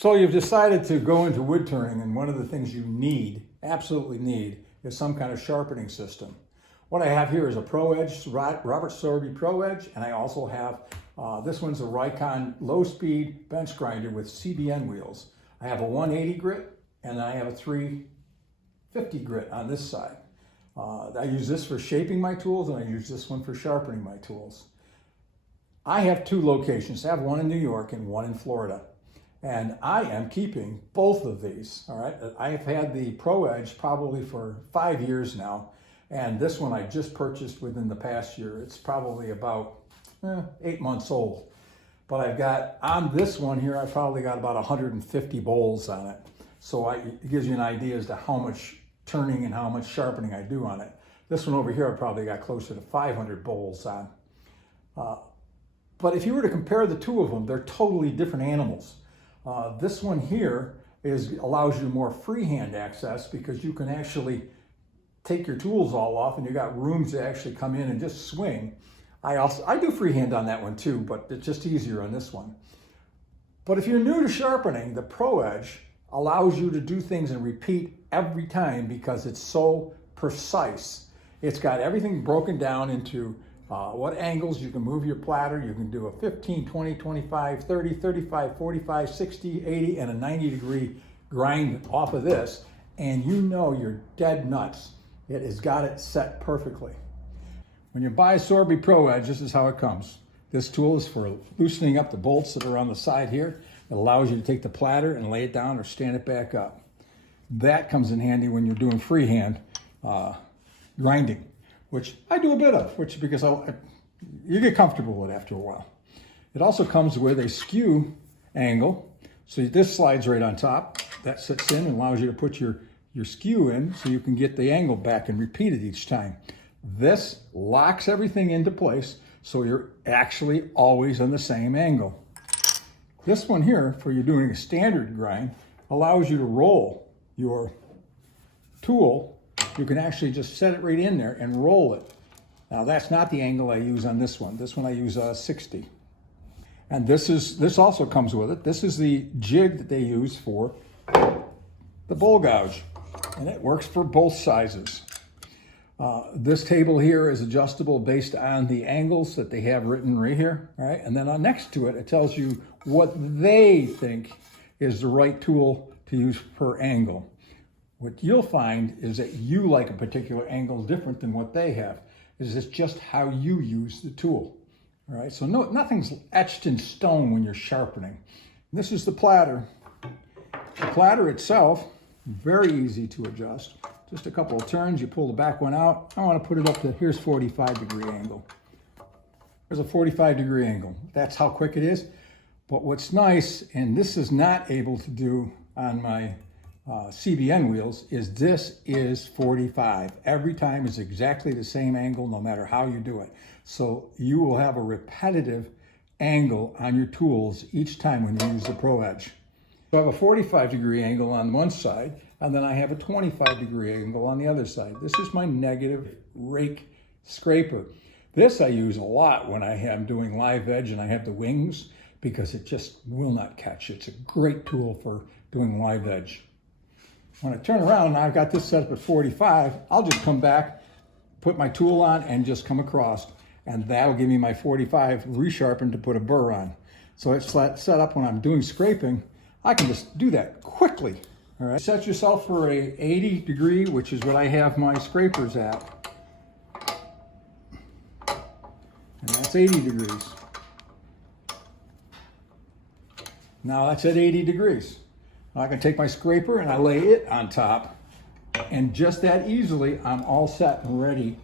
So you've decided to go into wood turning, and one of the things you need, absolutely need, is some kind of sharpening system. What I have here is a Pro Edge, Robert Sorby Pro Edge, and I also have, this one's a Ryon low-speed bench grinder with CBN wheels. I have a 180 grit, and I have a 350 grit on this side. I use this for shaping my tools, and I use this one for sharpening my tools. I have two locations. I have one in New York and one in Florida. And I am keeping both of these, all right? I have had the Pro Edge probably for 5 years now. And this one I just purchased within the past year. It's probably about 8 months old. But I've got, on this one here, I've probably got about 150 bowls on it. So it gives you an idea as to how much turning and how much sharpening I do on it. This one over here, I probably got closer to 500 bowls on. But if you were to compare the two of them, they're totally different animals. This one here allows you more freehand access because you can actually take your tools all off and you got rooms to actually come in and just swing. I do freehand on that one too, but it's just easier on this one. But if you're new to sharpening, the Pro Edge allows you to do things and repeat every time because it's so precise. It's got everything broken down into what angles you can move your platter. You can do a 15, 20, 25, 30, 35, 45, 60, 80, and a 90-degree grind off of this, and you know you're dead nuts. It has got it set perfectly. When you buy a Sorby Pro Edge, this is how it comes. This tool is for loosening up the bolts that are on the side here. It allows you to take the platter and lay it down or stand it back up. That comes in handy when you're doing freehand grinding, which I do a bit of, because you get comfortable with it after a while. It also comes with a skew angle. So this slides right on top. That sits in and allows you to put your skew in so you can get the angle back and repeat it each time. This locks everything into place so you're actually always on the same angle. This one here, for you doing a standard grind, allows you to roll your tool. You can actually just set it right in there and roll it. Now that's not the angle I use on this one. This one I use 60. And this also comes with it. This is the jig that they use for the bowl gouge. And it works for both sizes. This table here is adjustable based on the angles that they have written right here, right? And then next to it, it tells you what they think is the right tool to use per angle. What you'll find is that you like a particular angle different than what they have. It's just how you use the tool, all right? So nothing's etched in stone when you're sharpening. And this is the platter. The platter itself, very easy to adjust. Just a couple of turns, you pull the back one out. I want to put it up to, here's 45-degree angle. There's a 45-degree angle. That's how quick it is. But what's nice, and this is not able to do on my CBN wheels, is this is 45. Every time is exactly the same angle no matter how you do it. So you will have a repetitive angle on your tools each time when you use the Pro Edge. So I have a 45-degree angle on one side, and then I have a 25-degree angle on the other side. This is my negative rake scraper. This I use a lot when I am doing live edge and I have the wings because it just will not catch. It's a great tool for doing live edge. When I turn around and I've got this set up at 45, I'll just come back, put my tool on, and just come across. And that'll give me my 45 resharpened to put a burr on. So it's set up when I'm doing scraping. I can just do that quickly. All right. Set yourself for a 80-degree, which is what I have my scrapers at. And that's 80 degrees. Now that's at 80 degrees. I can take my scraper and I lay it on top, and just that easily, I'm all set and ready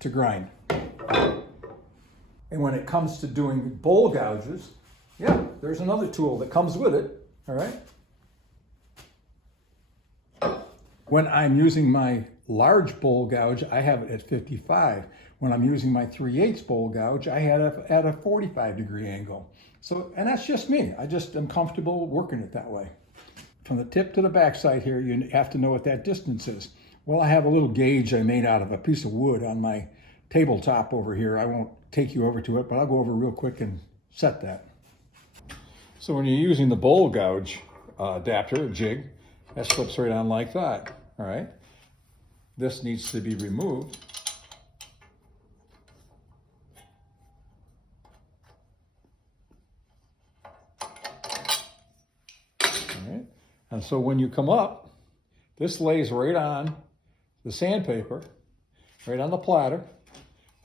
to grind. And when it comes to doing bowl gouges, yeah, there's another tool that comes with it, all right? When I'm using my large bowl gouge, I have it at 55. When I'm using my 3/8 bowl gouge, I had it at a 45-degree angle. So, and that's just me. I just am comfortable working it that way. From the tip to the backside here, you have to know what that distance is. Well, I have a little gauge I made out of a piece of wood on my tabletop over here. I won't take you over to it, but I'll go over real quick and set that. So when you're using the bowl gouge adapter, jig, that slips right on like that, all right? This needs to be removed. All right? And so when you come up, this lays right on the sandpaper, right on the platter,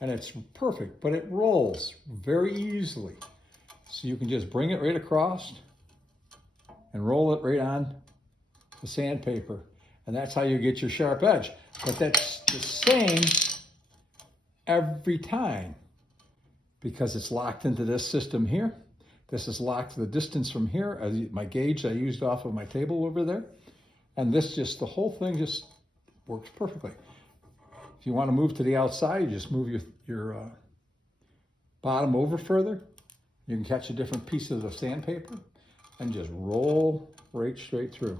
and it's perfect, but it rolls very easily. So you can just bring it right across and roll it right on the sandpaper. And that's how you get your sharp edge. But that's the same every time because it's locked into this system here. This is locked to the distance from here. My gauge I used off of my table over there. And this just, the whole thing just works perfectly. If you want to move to the outside, you just move your bottom over further. You can catch a different piece of the sandpaper and just roll right straight through.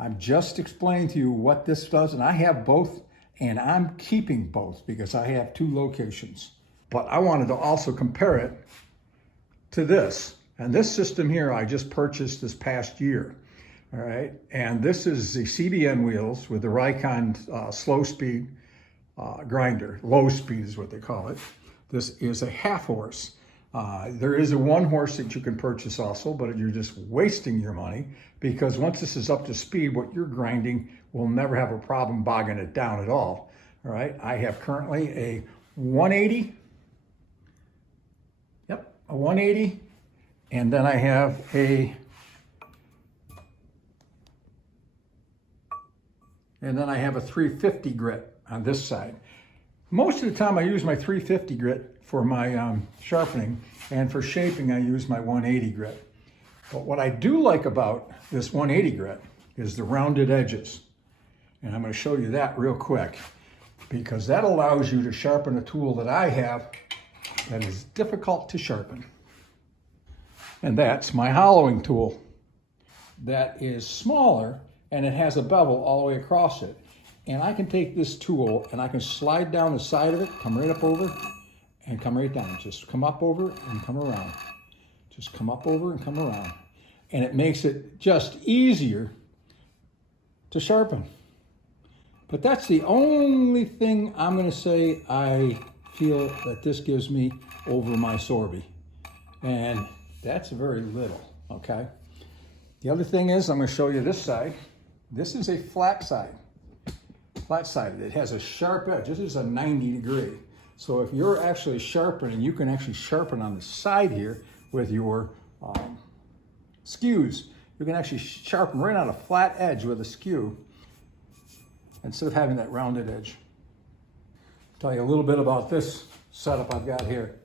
I'm just explaining to you what this does, and I have both, and I'm keeping both because I have 2 locations. But I wanted to also compare it to this. And this system here I just purchased this past year. All right, and this is the CBN Wheels with the Ryon slow speed grinder. Low speed is what they call it. This is a half horse. There is a 1 horse that you can purchase also, but you're just wasting your money because once this is up to speed, what you're grinding will never have a problem bogging it down at all. All right, I have currently a 180. Yep, a 180, and then I have a 350 grit on this side. Most of the time I use my 350 grit for my sharpening, and for shaping I use my 180 grit. But what I do like about this 180 grit is the rounded edges. And I'm going to show you that real quick because that allows you to sharpen a tool that I have that is difficult to sharpen. And that's my hollowing tool. That is smaller and it has a bevel all the way across it. And I can take this tool and I can slide down the side of it, come right up over, and come right down. Just come up over and come around. Just come up over and come around. And it makes it just easier to sharpen. But that's the only thing I'm going to say I feel that this gives me over my Sorby. And that's very little, okay? The other thing is, I'm going to show you this side. This is a flat side. Flat-sided. It has a sharp edge. This is a 90 degree. So if you're actually sharpening, you can actually sharpen on the side here with your skews. You can actually sharpen right on a flat edge with a skew instead of having that rounded edge. I'll tell you a little bit about this setup I've got here.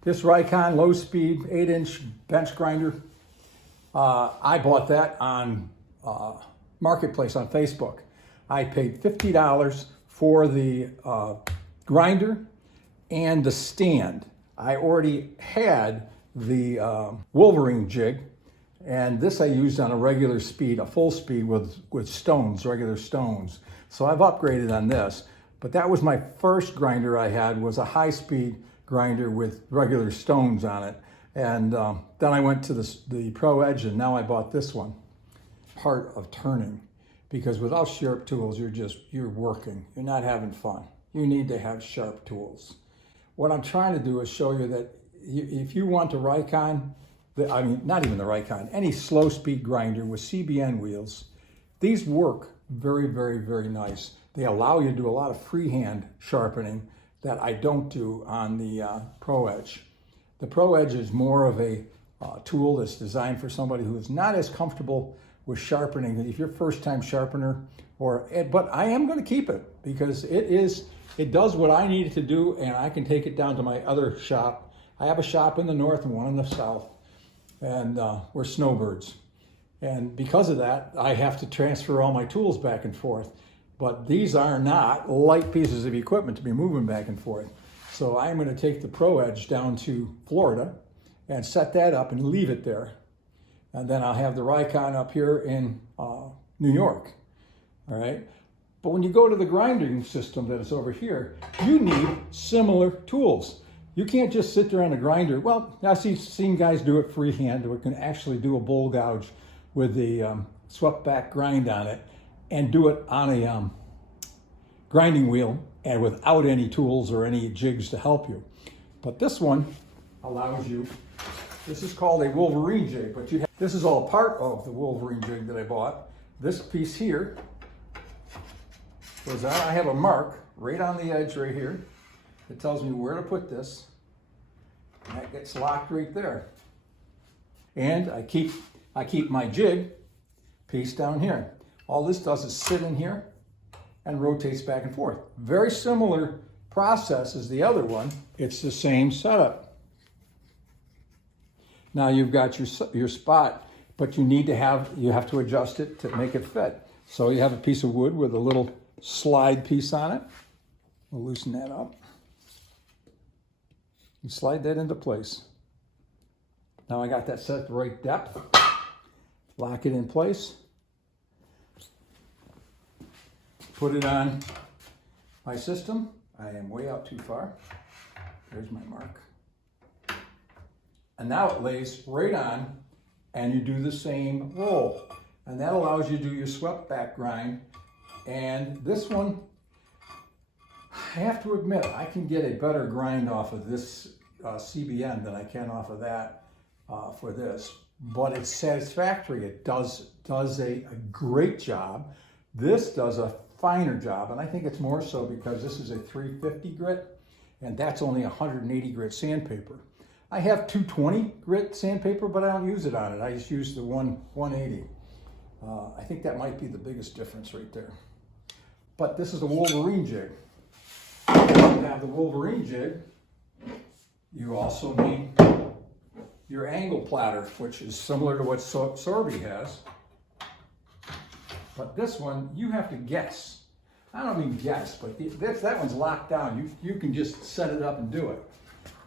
This Ryon low speed 8-inch bench grinder. I bought that on Marketplace on Facebook. I paid $50 for the grinder and the stand. I already had the Wolverine jig, and this I used on a regular speed, a full speed with stones, regular stones. So I've upgraded on this, but that was my first grinder I had, was a high-speed grinder with regular stones on it. And then I went to the Pro Edge, and now I bought this one, part of turning. Because without sharp tools, you're working. You're not having fun. You need to have sharp tools. What I'm trying to do is show you that if you want the Ryon, not even the Ryon, any slow speed grinder with CBN wheels, these work very, very, very nice. They allow you to do a lot of freehand sharpening that I don't do on the Pro Edge. The Pro Edge is more of a tool that's designed for somebody who is not as comfortable with sharpening. If you're a first-time sharpener, but I am going to keep it because it does what I need it to do, and I can take it down to my other shop. I have a shop in the north and one in the south, and we're snowbirds. And because of that, I have to transfer all my tools back and forth. But these are not light pieces of equipment to be moving back and forth. So I'm going to take the Pro Edge down to Florida and set that up and leave it there. And then I'll have the Ryon up here in New York, all right? But when you go to the grinding system that is over here, you need similar tools. You can't just sit there on a grinder. Well, I've seen guys do it freehand, or can actually do a bowl gouge with the swept back grind on it and do it on a grinding wheel and without any tools or any jigs to help you. But this one allows you, this is called a Wolverine jig, but this is all part of the Wolverine jig that I bought. This piece here goes on. I have a mark right on the edge right here that tells me where to put this. And that gets locked right there. And I keep my jig piece down here. All this does is sit in here and rotates back and forth. Very similar process as the other one. It's the same setup. Now you've got your spot, but you have to adjust it to make it fit. So you have a piece of wood with a little slide piece on it. We'll loosen that up. You slide that into place. Now I got that set at the right depth. Lock it in place. Put it on my system. I am way out too far. There's my mark. And now it lays right on, and you do the same roll. And that allows you to do your swept back grind. And this one, I have to admit, I can get a better grind off of this CBN than I can off of that for this. But it's satisfactory. It does a great job. This does a finer job, and I think it's more so because this is a 350 grit, and that's only 180 grit sandpaper. I have 220 grit sandpaper, but I don't use it on it. I just use the 180. I think that might be the biggest difference right there. But this is a Wolverine jig. If you have the Wolverine jig, you also need your angle platter, which is similar to what Sorby has. But this one, you have to guess. I don't mean guess, but that one's locked down. You can just set it up and do it.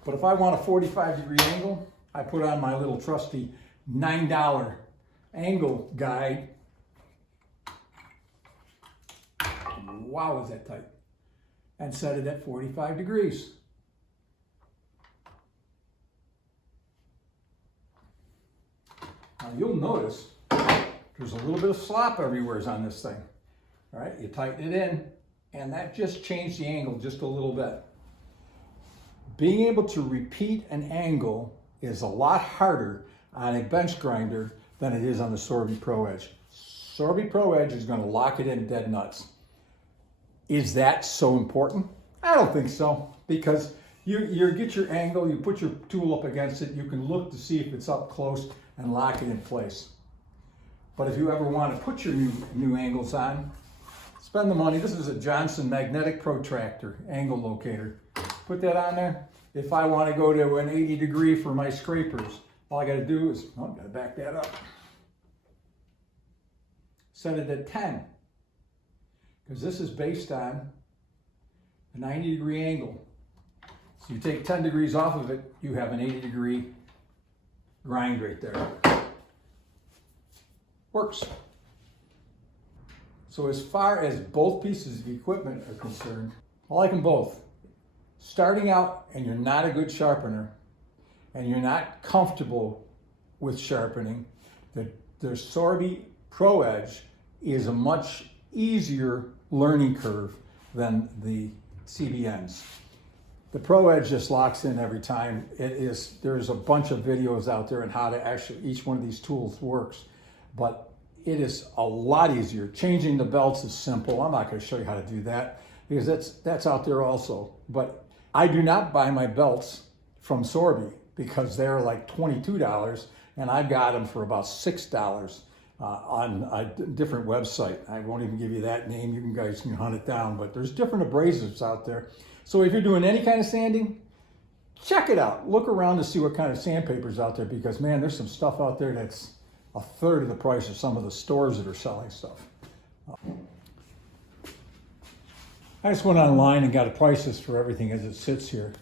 But if I want a 45-degree angle, I put on my little trusty $9 angle guide. Wow, is that tight? And set it at 45 degrees. Now you'll notice there's a little bit of slop everywhere on this thing. All right, you tighten it in, and that just changed the angle just a little bit. Being able to repeat an angle is a lot harder on a bench grinder than it is on the Sorby Pro Edge. Sorby Pro Edge is going to lock it in dead nuts. Is that so important? I don't think so, because you get your angle, you put your tool up against it, you can look to see if it's up close and lock it in place. But if you ever want to put your new angles on, spend the money. This is a Johnson magnetic protractor angle locator. Put that on there. If I want to go to an 80 degree for my scrapers, all I got to do is, I've got to back that up. Set it at 10, because this is based on a 90 degree angle. So you take 10 degrees off of it, you have an 80 degree grind right there. Works. So as far as both pieces of equipment are concerned, I like them both. Starting out and you're not a good sharpener and you're not comfortable with sharpening, the Sorby Pro Edge is a much easier learning curve than the CBNs. The Pro Edge just locks in every time. There's a bunch of videos out there on how to actually, each one of these tools works, but it is a lot easier. Changing the belts is simple. I'm not going to show you how to do that because that's out there also. But I do not buy my belts from Sorby because they're like $22 and I got them for about $6 on a different website. I won't even give you that name. You guys can hunt it down, but there's different abrasives out there. So if you're doing any kind of sanding, check it out. Look around to see what kind of sandpaper's out there because, man, there's some stuff out there that's a third of the price of some of the stores that are selling stuff. I just went online and got a prices for everything as it sits here.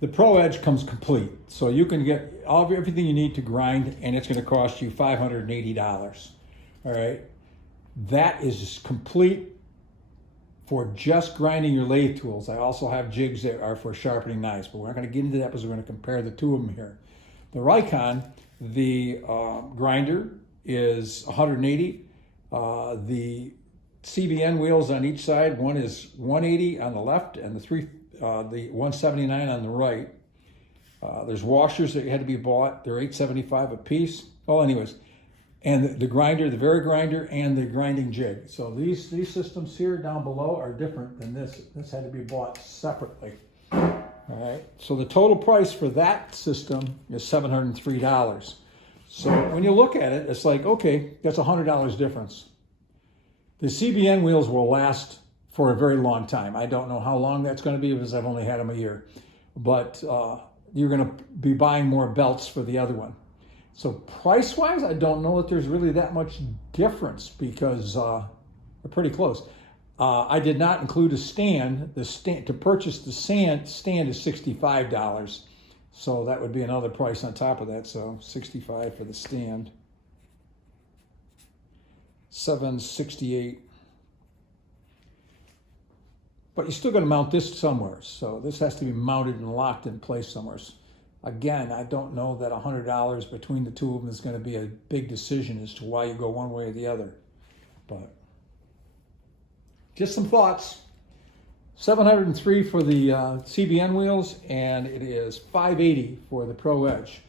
The Pro Edge comes complete, so you can get everything you need to grind, and it's going to cost you $580. All right, that is complete for just grinding your lathe tools. I also have jigs that are for sharpening knives, but we're not going to get into that because we're going to compare the two of them here. The Ryon, the grinder is 180. The CBN wheels on each side, one is 180 on the left and the 179 on the right. There's washers that had to be bought. They're $8.75 a piece. Well, anyways, and the grinder, the Very grinder, and the grinding jig. So these systems here down below are different than this. This had to be bought separately. All right. So the total price for that system is $703. So when you look at it, it's like, okay, that's $100 difference. The CBN wheels will last for a very long time. I don't know how long that's going to be because I've only had them a year. But you're going to be buying more belts for the other one. So price-wise, I don't know that there's really that much difference because they're pretty close. I did not include a stand. To purchase the stand is $65. So that would be another price on top of that. So $65 for the stand. $768. But you're still going to mount this somewhere. So this has to be mounted and locked in place somewhere. Again, I don't know that $100 between the two of them is going to be a big decision as to why you go one way or the other. But just some thoughts. $703 for the CBN wheels, and it is $580 for the Pro Edge.